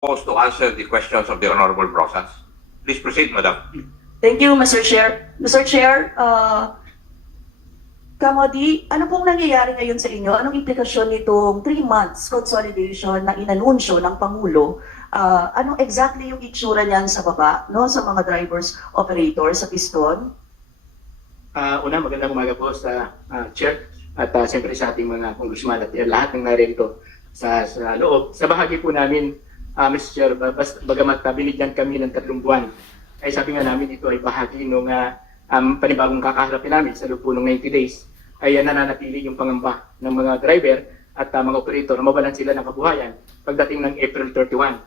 supposed to answer the questions of the Honorable Brosas. Please proceed, Madam. Thank you, Mr. Chair. Mr. Chair, uh, Kamodi, ano pong nangyayari ngayon sa inyo? Anong implikasyon nitong three months consolidation na inanunsyo ng Pangulo? Uh, anong exactly yung itsura niyan sa baba, no, sa mga drivers, operators, sa piston? Ah, una, magandang umaga po sa ah, Chair at ah, siyempre sa ating mga congressman at lahat ng narito sa, sa loob. Sa bahagi po namin, ah, Mr. Chair, bagamat binigyan kami ng tatlong buwan, ay sabi nga namin ito ay bahagi ng um, panibagong kakaharapin namin sa loob ng 90 days ay ah, nananatili yung pangamba ng mga driver at ah, mga operator na mawalan sila ng kabuhayan pagdating ng April 31.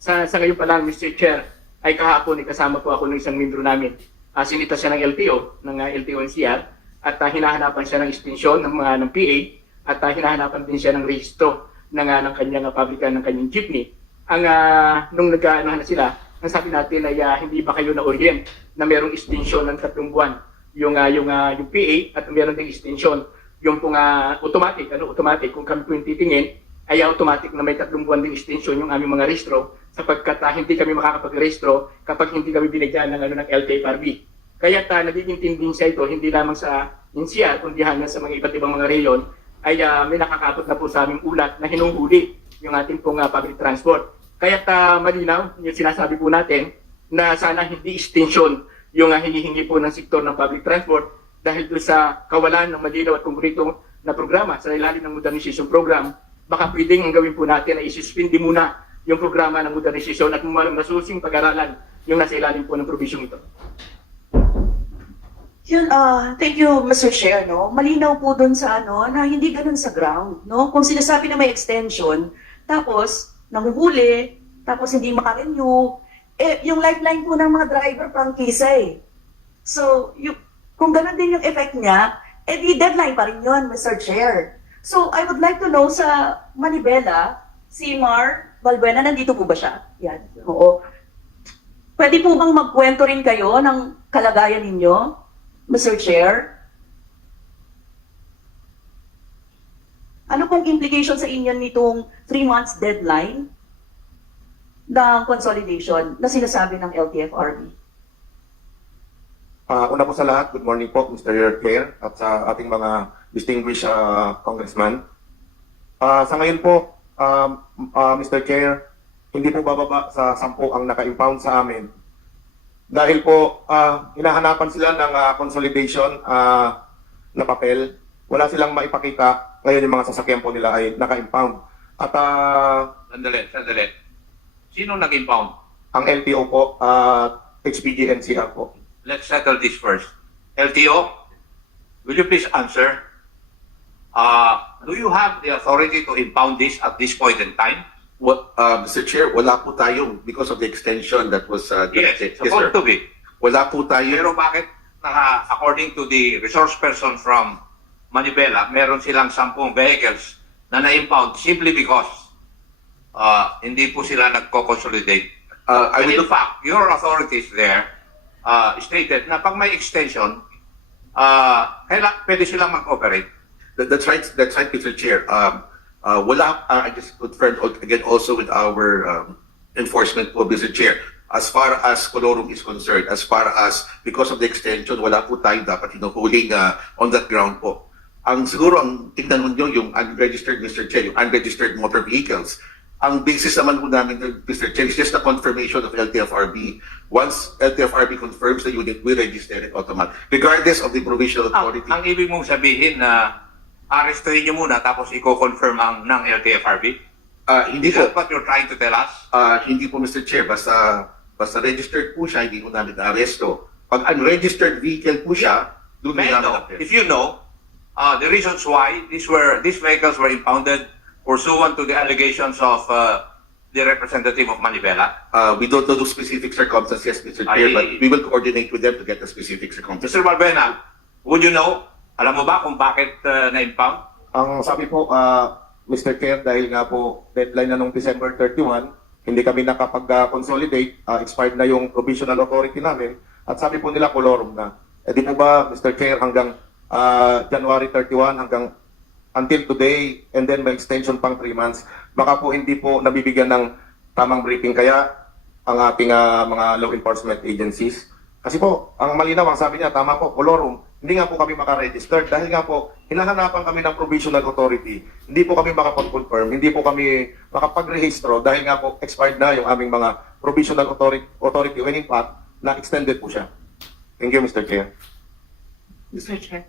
Sa, sa ngayon pa lang, Mr. Chair, ay kahapon ay kasama po ako ng isang membro namin uh, sinita siya ng LTO, ng uh, LTO NCR, at uh, hinahanapan siya ng extension ng mga ng PA, at uh, hinahanapan din siya ng rehistro ng, uh, ng kanyang uh, pabrika ng kanyang jeepney. Ang uh, nung nag ano na sila, ang sabi natin ay uh, hindi ba kayo na-orient na merong extension ng tatlong buwan yung uh, yung uh, yung PA at meron ding extension yung pong uh, automatic ano automatic kung kami po titingin ay automatic na may tatlong buwan ding extension yung aming mga rehistro sapagkat uh, hindi kami makakapag-rehistro kapag hindi kami binigyan ng ano ng LTFRB. Kaya ta nagiging tinding siya ito hindi lamang sa NCR kundi hanggang sa mga iba't ibang mga reyon ay uh, may nakakapot na po sa aming ulat na hinuhuli yung ating pong uh, public transport. Kaya ta malinaw yung sinasabi po natin na sana hindi extension yung uh, hinihingi po ng sektor ng public transport dahil doon sa kawalan ng malinaw at konkretong na programa sa ilalim ng modernization program, baka pwedeng ang gawin po natin ay isuspindi muna yung programa ng modernization at masusing pag-aralan yung nasa ilalim po ng provision ito. Yun, ah, thank you, Mr. Chair, no? Malinaw po dun sa ano, na hindi ganun sa ground, no? Kung sinasabi na may extension, tapos, nanguhuli, tapos hindi makarenew, eh, yung lifeline po ng mga driver prangkisa eh. So, yung, kung ganun din yung effect niya, eh di deadline pa rin yun, Mr. Chair. So, I would like to know sa Manibela, si Mar Balbuena, nandito po ba siya? Yan, oo. Pwede po bang magkwento rin kayo ng kalagayan ninyo, Mr. Chair? Ano pong implication sa inyo nitong three months deadline ng consolidation na sinasabi ng LTFRB? Ah, una po sa lahat, good morning po, Mr. Chair, at sa ating mga distinguished ah, congressman. Ah, sa ngayon po, um, ah, Mr. Chair, hindi po bababa sa sampu ang naka-impound sa amin. Dahil po, ah, hinahanapan sila ng ah, consolidation ah, na papel. Wala silang maipakita. Ngayon yung mga sasakyan po nila ay naka-impound. At ah, Sandali, sandali. Sino nag-impound? ang LTO po, ah, HPG NCR po. Let's settle this first. LTO, will you please answer? Uh, do you have the authority to impound this at this point in time? What, uh, Mr. Chair, wala po tayong, because of the extension that was uh, Yes, granted. it's supposed to be. Wala po tayo. Pero bakit, naka, according to the resource person from Manibela, meron silang sampung vehicles na na-impound simply because uh, hindi po sila nagko-consolidate. Uh, I And in fact, your authorities there uh, stated na pag may extension, uh, kaila, pwede silang mag-operate. That, that's right. That's right, Mr. Chair. Um, uh, wala. Uh, I just confirmed again also with our um, enforcement po, Mr. Chair. As far as Colorum is concerned, as far as because of the extension, wala po tayo dapat hinuhuling uh, on that ground po. Ang siguro ang tingnan nyo yung unregistered, Mr. Chair, yung unregistered motor vehicles. Ang basis naman po namin, Mr. Chair, is just the confirmation of LTFRB. Once LTFRB confirms the unit, we register it automatic, regardless of the provisional Ang, authority. ang ibig mong sabihin na arrestuhin nyo muna tapos i-confirm ang ng LTFRB? Ah, hindi Is po. what you're trying to tell us? Ah, hindi po Mr. Chair, basta basta registered po siya, hindi po namin aresto. Pag unregistered vehicle po siya, doon May namin if you know, uh, the reasons why these were these vehicles were impounded pursuant to the allegations of uh, the representative of Manibela. Ah, we don't know the specific circumstances, Mr. Chair, Ay- but we will coordinate with them to get the specific circumstances. Mr. Balbena, would you know? Alam mo ba kung bakit uh, na-impound? Ang sabi po, ah, Mr. Chair, dahil nga po deadline na nung December 31, hindi kami nakapag-consolidate, ah, expired na yung provisional authority namin, at sabi po nila kolorum na. Eh di po ba, Mr. Chair, hanggang ah, January 31, hanggang until today, and then may extension pang 3 months, baka po hindi po nabibigyan ng tamang briefing kaya ang ating ah, mga law enforcement agencies. Kasi po, ang malinaw, ang sabi niya, tama po, kolorum, hindi nga po kami makaregister dahil nga po, hinahanapan kami ng provisional authority. Hindi po kami makapag-confirm, hindi po kami makapag-rehistro dahil nga po expired na yung aming mga provisional authority, authority when in fact, na-extended po siya. Thank you, Mr. Chair. Mr. Chair.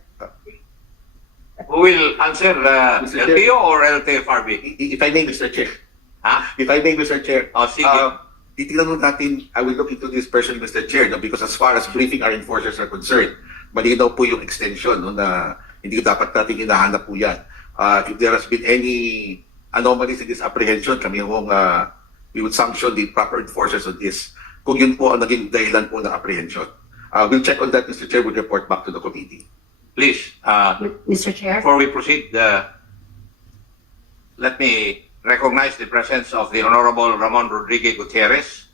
Who will answer, uh, Mr. Chair. LTO or LTFRB? If I may, Mr. Chair. Ha? If I may, Mr. Chair. Oh, sige. Uh, titignan mo natin, I will look into this person, Mr. Chair, no, because as far as briefing our enforcers are concerned, malinaw po yung extension no, na hindi ko dapat natin hinahanap po yan. Uh, if there has been any anomalies in this apprehension, kami hong uh, we would sanction the proper enforcers on this kung yun po ang naging dahilan po ng apprehension. Uh, we'll check on that, Mr. Chair, we'll report back to the committee. Please, uh, Mr. Chair? Before we proceed, uh, let me recognize the presence of the Honorable Ramon Rodriguez Gutierrez,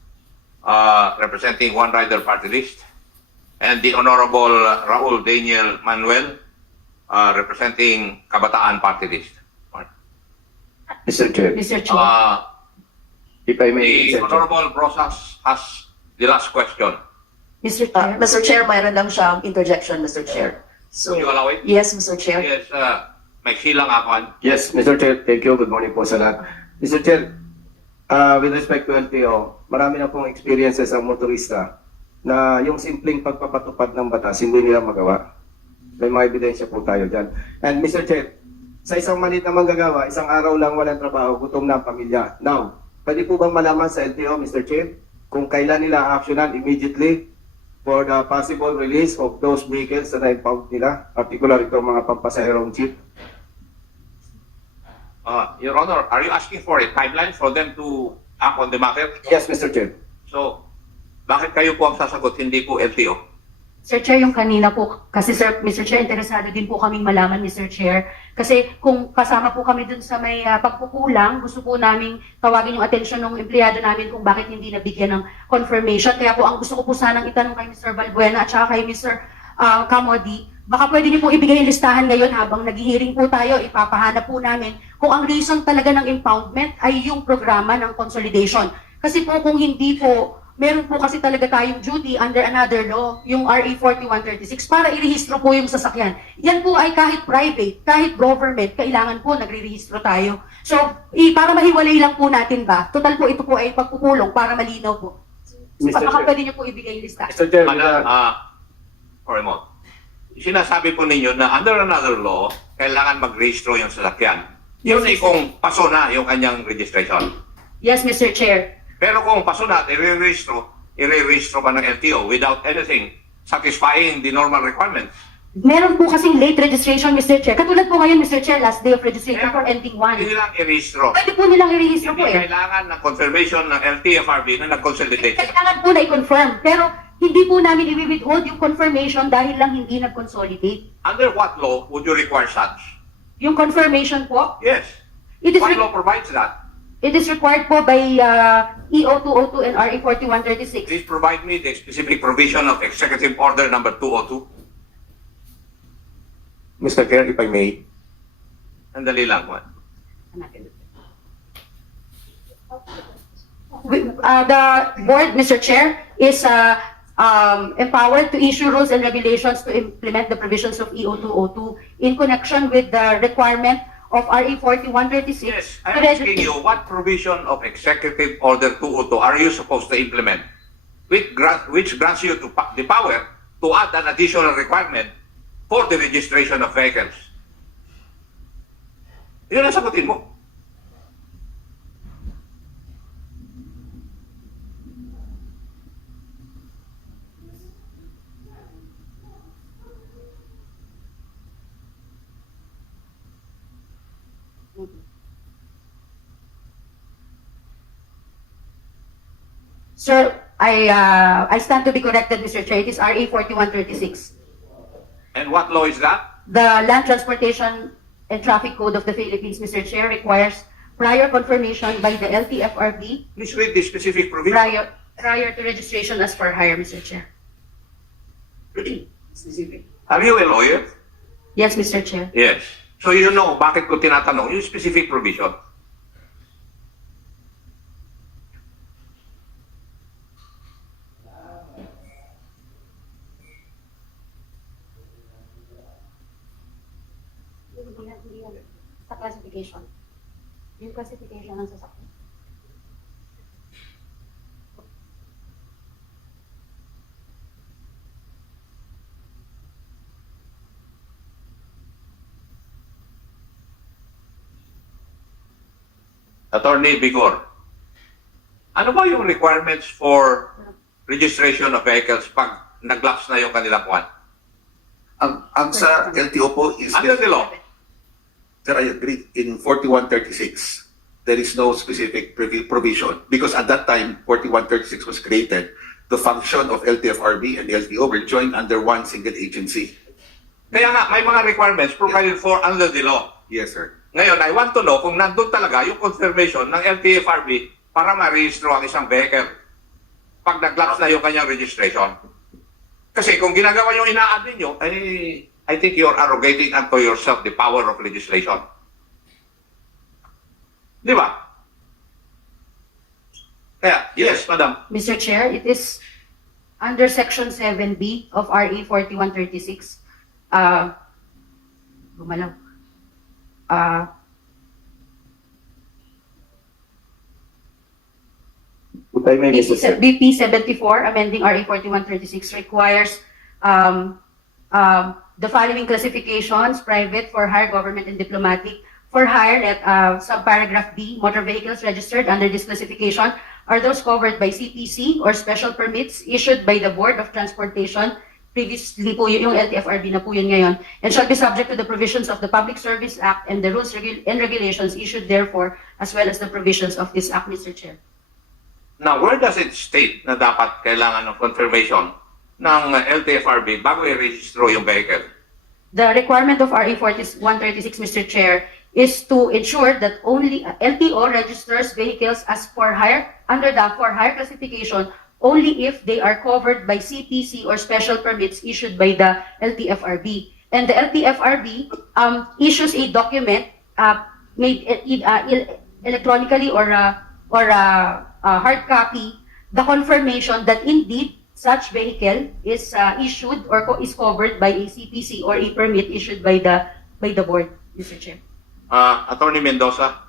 uh, representing One Rider Party List, and the Honorable Raul Daniel Manuel, uh, representing Kabataan Party List. Mr. Chair, Mr. Chair? Uh, if I may, the Mr. Chair. Honorable Brosas has the last question. Mr. Uh, Chair? Mr. Chair, mayroon lang siyang interjection, Mr. Chair. So, Would you allow it? yes, Mr. Chair. Yes, uh, may silang ako. Yes, Mr. Chair, thank you. Good morning po sa lahat. Mr. Chair, uh, with respect to LTO, marami na pong experiences ang motorista na yung simpleng pagpapatupad ng batas, hindi nila magawa. May mga ebidensya po tayo dyan. And Mr. Chair, sa isang malit na manggagawa, isang araw lang walang trabaho, gutom na ang pamilya. Now, pwede po bang malaman sa LTO, Mr. Chair, kung kailan nila actionan immediately for the possible release of those vehicles na na-impound nila, particular itong mga pampasaherong jeep? Uh, Your Honor, are you asking for a timeline for them to act on the matter? Yes, Mr. Chair. So, bakit kayo po ang sasagot, hindi po LTO? Sir Chair, yung kanina po, kasi Sir, Mr. Chair, interesado din po kaming malaman, Mr. Chair. Kasi kung kasama po kami dun sa may ah, pagkukulang, gusto po namin tawagin yung atensyon ng empleyado namin kung bakit hindi nabigyan ng confirmation. Kaya po ang gusto ko po sanang itanong kay Mr. Balbuena at saka kay Mr. ah, Camodi, baka pwede niyo po ibigay yung listahan ngayon habang nag-hearing po tayo, ipapahanap po namin kung ang reason talaga ng impoundment ay yung programa ng consolidation. Kasi po kung hindi po meron po kasi talaga tayong duty under another law, yung RA 4136, para irehistro po yung sasakyan. Yan po ay kahit private, kahit government, kailangan po nagre-rehistro tayo. So, i para mahiwalay lang po natin ba, total po ito po ay pagpupulong para malinaw po. So, Mr. baka Chair. pwede niyo po ibigay yung lista. Mr. Chair, Madam, the- ah, moment. Sinasabi po ninyo na under another law, kailangan mag-registro yung sasakyan. Yun ay kung paso na yung kanyang registration. Yes, Mr. Chair. Pero kung paso na at i-registro, i-registro ka ng LTO without anything satisfying the normal requirements. Meron po kasing late registration, Mr. Chair. Katulad po ngayon, Mr. Chair, last day of registration for ending one. Hindi lang i-registro. Pwede po nilang i-rehistro Hindi po eh. kailangan ng confirmation ng LTFRB na nag-consolidate. Kailangan po na i-confirm. Pero hindi po namin i-withhold yung confirmation dahil lang hindi nag-consolidate. Under what law would you require such? Yung confirmation po, Yes. it is, What law provides that? It is required po by uh, EO 202 and RE 4136. Please provide me the specific provision of Executive Order Number 202. Mr. Chair, if I may, Sandali lang. Juan. We- uh, the board, Mr. Chair, is uh, um, empowered to issue rules and regulations to implement the provisions of E EO 202 in connection with the requirement of RE 4136. Yes, to I'm asking you, what provision of Executive Order 202 are you supposed to implement? Which grant, which grants you to, the power to add an additional requirement for the registration of vehicles? Yun ang sagutin mo. Sir, I, uh, I stand to be corrected, Mr. Chair. It is RE 4136. And what law is that? The Land Transportation and Traffic Code of the Philippines, Mr. Chair, requires prior confirmation by the LTFRB Please read the specific provision. prior, prior to registration as for hire, Mr. Chair. Are you a lawyer? Yes, Mr. Chair. Yes. So you know bakit ko tinatanong yung specific provision. Classification. Yung classification ng sasakyan. Attorney Bigor, ano ba yung requirements for registration of vehicles pag nag-lapse na yung kanilang kwan? Ang, ang sa LTO po is, Under the law, Sir, I agree, in 4136, there is no specific provi- provision because at that time, 4136 was created. The function of LTFRB and LTO were joined under one single agency. kaya nga may mga requirements provided for under the law. Yes, sir. Ngayon, I want to know kung nandun talaga yung confirmation ng LTFRB para ma-register ang isang vehicle pag nag-lapse na yung kanyang registration. Kasi kung ginagawa yung ina-add ninyo, ay I think you're arrogating unto yourself the power of legislation. Di ba? Kaya, yes, madam. Mr. Chair, it is under Section 7B of RE 4136. Uh, gumalaw. Uh, tayo may Mr. Chair. BP 74, amending RE 4136, requires um, um, the following classifications, private, for hire, government, and diplomatic. For hire, let, uh, subparagraph B, motor vehicles registered under this classification are those covered by CPC or special permits issued by the Board of Transportation. Previously po yun, yung LTFRB na po yun ngayon. And shall be subject to the provisions of the Public Service Act and the rules and regulations issued therefore, as well as the provisions of this act, Mr. Chair. Now, where does it state na dapat kailangan ng confirmation ng LTFRB bago i-register yung vehicle? The requirement of RE 40 136, Mr. Chair, is to ensure that only uh, LTO registers vehicles as for hire under the for hire classification only if they are covered by CPC or special permits issued by the LTFRB. And the LTFRB um, issues a document uh, made uh, uh, el- electronically or uh, or uh, uh, hard copy the confirmation that indeed such vehicle is uh, issued or co- is covered by a CPC or a permit issued by the by the board, Mr. Chair. Uh, Attorney Mendoza,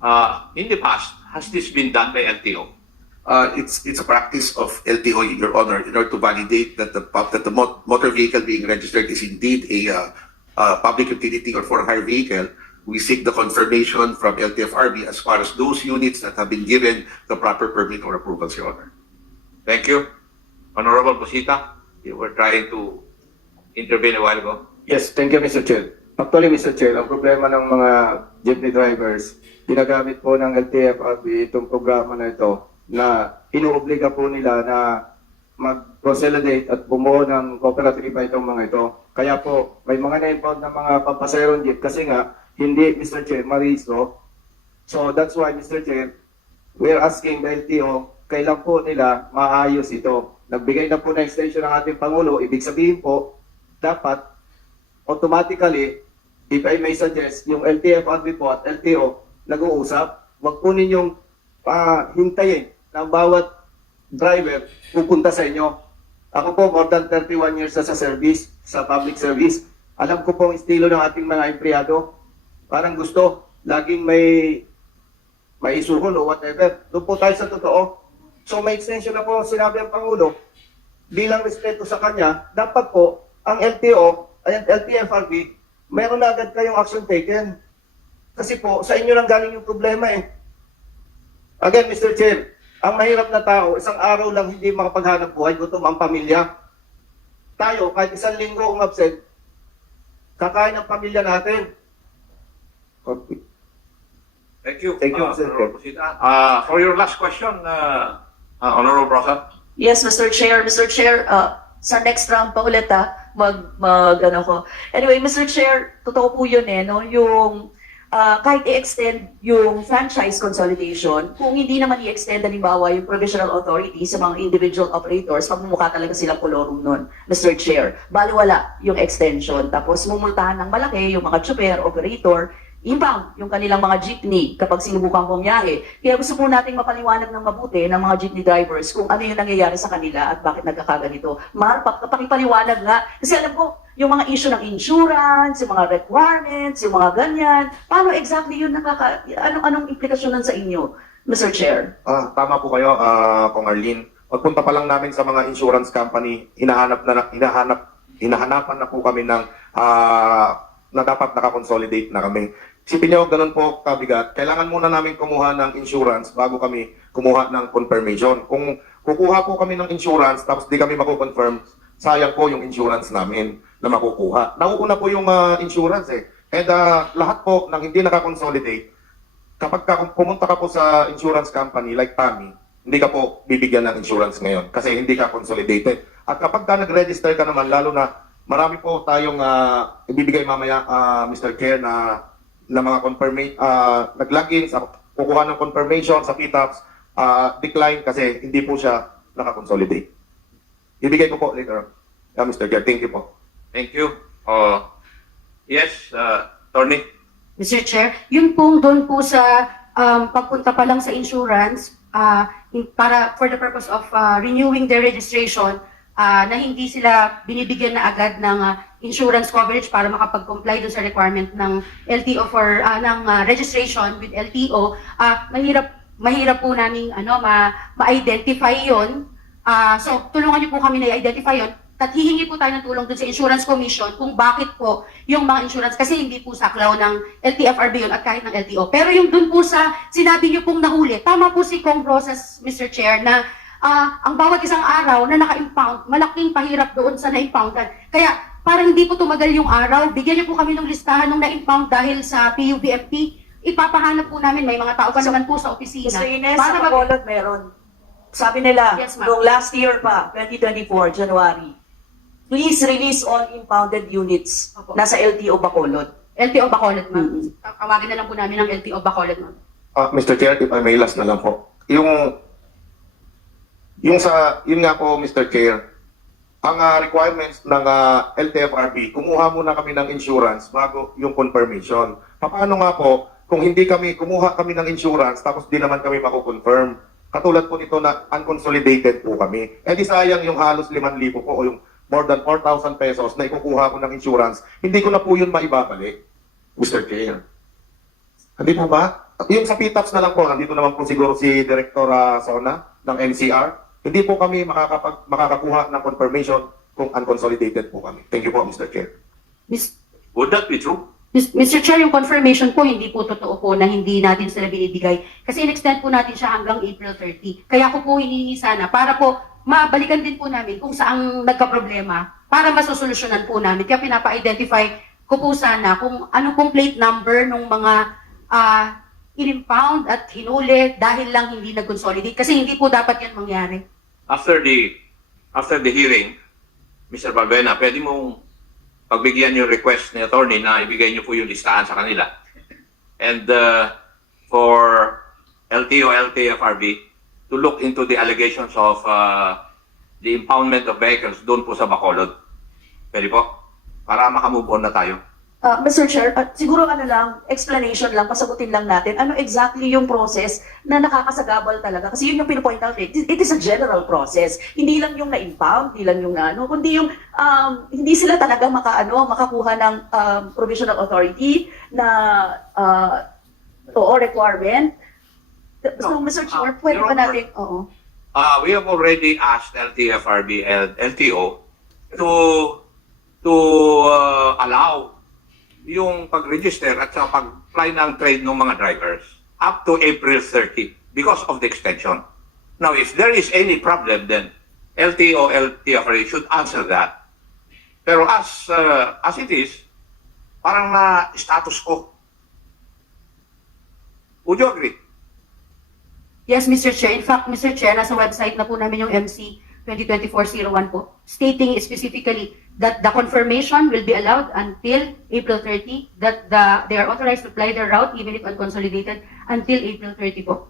uh, in the past, has this been done by LTO? Uh, it's it's a practice of LTO, Your Honor, in order to validate that the pub- that the mo- motor vehicle being registered is indeed a uh, uh, public utility or for hire vehicle. We seek the confirmation from LTFRB as far as those units that have been given the proper permit or approvals, Your Honor. Thank you. Honorable Busita, you were trying to intervene a while ago. Yes, thank you, Mr. Chair. Actually, Mr. Chair, ang problema ng mga jeepney drivers, ginagamit po ng LTFRB itong programa na ito na inuobliga po nila na mag-consolidate at bumuo ng kooperatiba itong mga ito. Kaya po, may mga na-impound na mga pampaserong jeep kasi nga, hindi, Mr. Chair, mariso. So that's why, Mr. Chair, we're asking the LTO, kailan po nila maayos ito. Nagbigay na po na extension ng ating Pangulo, ibig sabihin po, dapat automatically, if I may suggest, yung LTFRB po at LTO nag-uusap, wag po ninyong hintayin na bawat driver pupunta sa inyo. Ako po, more than 31 years na sa service, sa public service. Alam ko po ang estilo ng ating mga empleyado. Parang gusto, laging may may isuhol o whatever. Doon po tayo sa totoo. So may extension na po ang sinabi ang Pangulo. Bilang respeto sa kanya, dapat po ang LTO ay ang LTFRB, meron na agad kayong action taken. Kasi po, sa inyo lang galing yung problema eh. Again, Mr. Chair, ang mahirap na tao, isang araw lang hindi makapaghanap buhay, gutom ang pamilya. Tayo, kahit isang linggo kung absent, kakain ang pamilya natin. Okay. Thank you. Thank you, uh, Mr. Busita. Uh, for your last question, uh, uh, Honorable Rosa. Yes, Mr. Chair. Mr. Chair, uh, sa next round pa ulit ha, mag, mag, ano ko. Anyway, Mr. Chair, totoo po yun eh, no? Yung, uh, kahit i-extend yung franchise consolidation, kung hindi naman i-extend, halimbawa, yung provisional authority sa mga individual operators, magmumukha talaga silang kolorum nun, Mr. Chair. Baliwala yung extension. Tapos, mumultahan ng malaki yung mga tsuper, operator, inbound yung kanilang mga jeepney kapag sinubukan bumiyahe. Kaya gusto po nating mapaliwanag ng mabuti ng mga jeepney drivers kung ano yung nangyayari sa kanila at bakit nagkakaganito. Pa- pakipaliwanag nga. Kasi alam ko, yung mga issue ng insurance, yung mga requirements, yung mga ganyan, paano exactly yun nakaka... Anong, anong implikasyon nun sa inyo, Mr. Chair? Ah, tama po kayo, ah, Kong Arlene. Pagpunta pa lang namin sa mga insurance company, hinahanap na hinahanap hinahanapan na po kami ng ah, na dapat nakakonsolidate na kami. Isipin niyo, ganun po kabigat. Kailangan muna namin kumuha ng insurance bago kami kumuha ng confirmation. Kung kukuha po kami ng insurance tapos di kami mako-confirm, sayang po yung insurance namin na makukuha. Nauuna po yung ah, insurance eh. And ah, lahat po ng hindi nakakonsolidate, kapag ka, pumunta ka po sa insurance company like Tami, hindi ka po bibigyan ng insurance ngayon kasi hindi ka consolidated. At kapag ka nag-register ka naman, lalo na marami po tayong ah, ibibigay mamaya, ah, Mr. Chair, na, na mga confirmation, nag-login, sa, kukuha ng confirmation sa PTAPS, ah, decline kasi hindi po siya nakakonsolidate. Ibigay ko po later. Yeah, Mr. Chair, thank you po. Thank you. Uh, yes, uh, Tony. Mr. Chair, yun pong doon po sa um, pagpunta pa lang sa insurance ah, in- para for the purpose of ah, renewing their registration ah, na hindi sila binibigyan na agad ng ah, insurance coverage para makapag-comply doon sa requirement ng LTO for ah, ng ah, registration with LTO, ah, mahirap mahirap po naming ano ma ma-identify 'yon. Ah, so tulungan niyo po kami na i-identify 'yon at hihingi po tayo ng tulong dun sa Insurance Commission kung bakit po yung mga insurance, kasi hindi po saklaw ng LTFRB yun at kahit ng LTO. Pero yung dun po sa sinabi niyo pong nahuli, tama po si Kong Rosas, Mr. Chair, na ah, ang bawat isang araw na naka-impound, malaking pahirap doon sa na-impoundan. Kaya para hindi po tumagal yung araw, bigyan niyo po kami ng listahan ng na-impound dahil sa PUBFP. Ipapahanap po namin, may mga tao pa naman po sa opisina. Mr. Ines, Para sa mag- Bacolod meron. Sabi nila, Yes, noong last year pa, 2024, January, please release all impounded units Opo. nasa LTO Bacolod. LTO Bacolod, ma'am. Mm-hmm. Tawagin na lang po namin ng LTO Bacolod, ma'am. Ah, Mr. Chair, if I may last na lang po. Yung yung sa yun nga po Mr. Chair, ang ah, requirements ng ah, LTFRB, kumuha muna kami ng insurance bago yung confirmation. Paano nga po kung hindi kami kumuha kami ng insurance tapos di naman kami mako-confirm? Katulad po nito na unconsolidated po kami. Eh di sayang yung halos 5,000 po o yung more than 4,000 pesos na ikukuha ko ng insurance, hindi ko na po yun maibabalik, Mr. Chair. Hindi po ba? Yung sa PTAPS na lang po, nandito naman po siguro si Director ah, Sona ng NCR. Hindi po kami makakapag, makakakuha ng confirmation kung unconsolidated po kami. Thank you po, Mr. Chair. Miss Would that be true? Mis- Mr. Chair, yung confirmation po, hindi po totoo po na hindi natin sila binibigay. Kasi in-extend po natin siya hanggang April 30. Kaya ko po hinihingi sana para po mabalikan din po namin kung saang nagka-problema para masosolusyonan po namin. Kaya pinapa-identify ko po sana kung ano pong plate number ng mga ah, in-impound at hinuli dahil lang hindi nag-consolidate. Kasi hindi po dapat yan mangyari. After the after the hearing, Mr. Balbena, pwede mong pagbigyan yung request ni attorney na ibigay niyo po yung listahan sa kanila. And uh, for LTO, LTFRB to look into the allegations of uh, the impoundment of vehicles doon po sa Bacolod. Pwede po? Para makamove on na tayo. Ah, Mr. Chair, at siguro ano lang, explanation lang, pasagutin lang natin, ano exactly yung process na nakakasagabal talaga. Kasi yun yung pinupoint out eh. It is a general process. Hindi lang yung na-impound, hindi lang yung na ano, kundi yung um, hindi sila talaga maka, ano, makakuha ng um, provisional authority na uh, o requirement. So, No. Mr. Chair, Ah, pwede ba natin, oo. Uh, we have already asked LTFRB and LTO to to uh, allow yung pag-register at sa pag-fly ng trade ng mga drivers up to April 30 because of the extension. Now, if there is any problem, then LTO, LTFRB should answer that. Pero as uh, as it is, parang na status quo. Would you agree? Yes, Mr. Chair. In fact, Mr. Chair, nasa website na po namin yung MC 2024-01 po, stating specifically that the confirmation will be allowed until April 30, that the, they are authorized to fly their route even if unconsolidated until April 30 po.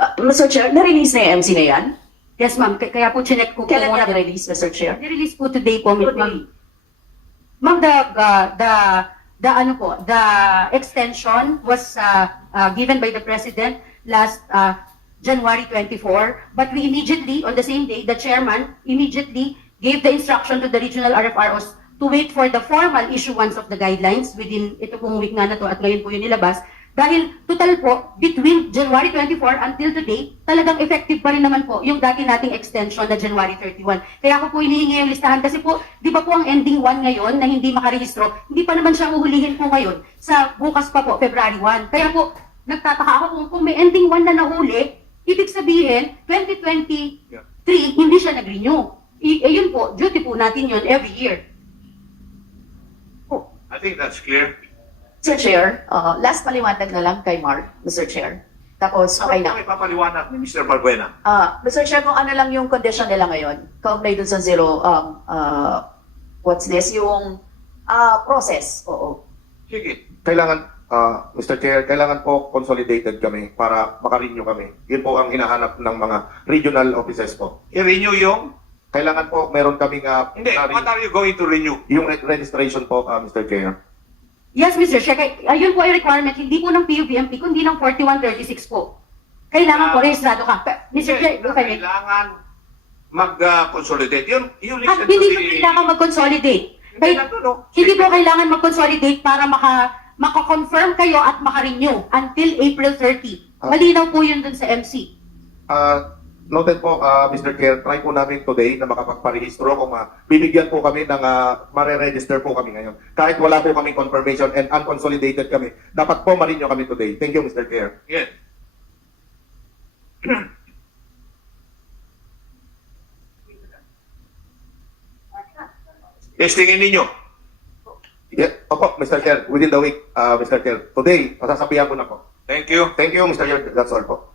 Ah, Mr. Chair, na-release na yung MC na yan? Yes, ma'am. Kaya po chinek ko po Kailan muna. na release Mr. Chair? Nirelease po today po, ma'am. Ma'am, the, uh, the the ano po, the extension was uh, uh, given by the president last uh, January 24, but we immediately on the same day the chairman immediately gave the instruction to the regional RFROs to wait for the formal issuance of the guidelines within ito pong week nga na to at ngayon po yun nilabas dahil total po between January 24 until today talagang effective pa rin naman po yung dati nating extension na January 31. Kaya ako po hinihingi yung listahan kasi po di ba po ang ending 1 ngayon na hindi makarehistro, hindi pa naman siya uhulihin po ngayon sa bukas pa po February 1. Kaya po nagtataka ako kung, kung may ending 1 na nahuli, ibig sabihin 2023 hindi siya nag-renew. I, eh, po, duty po natin yun every year. I think that's clear. Mr. Chair, uh, last paliwanag na lang kay Mark, Mr. Chair. Tapos, okay na. May papaliwanag ni Mr. Balbuena. Ah, Mr. Chair, kung ano lang yung condition nila ngayon, kaugnay dun sa zero, um, uh, what's this, yung ah, process, oo. Sige. Kailangan, ah, Mr. Chair, kailangan po consolidated kami para makarenew kami. Yun po ang hinahanap ng mga regional offices po. I-renew yung... Kailangan po meron kaming uh, Hindi, what are you going to renew? yung re- registration po, ah, Mr. Chair. Yes, Mr. Chair. Kay- Ayun po ay requirement, hindi po ng PUBMP, kundi ng 4136 po. Kailangan po rehistrado ka. Mr. Chair, may. Kailangan mag-consolidate. Yun, you Ah, hindi po the... kailangan mag-consolidate. Hindi Kay-? Hindi po kailangan mag-consolidate para maka maka-confirm kayo at maka-renew until April 30. Ah. Malinaw po yun dun sa MC. Ah, noted po, ah, Mr. Chair, try po namin today na makapagparehistro kung uh, bibigyan po kami ng uh, mare-register po kami ngayon. Kahit wala po kaming confirmation and unconsolidated kami, dapat po marinyo kami today. Thank you, Mr. Chair. Yes. Testingin ninyo. Yeah, opo, Mr. Chair, within the week, ah, Mr. Chair. Today, masasabihan ko na po. Thank you. Thank you, Mr. Chair. That's all po.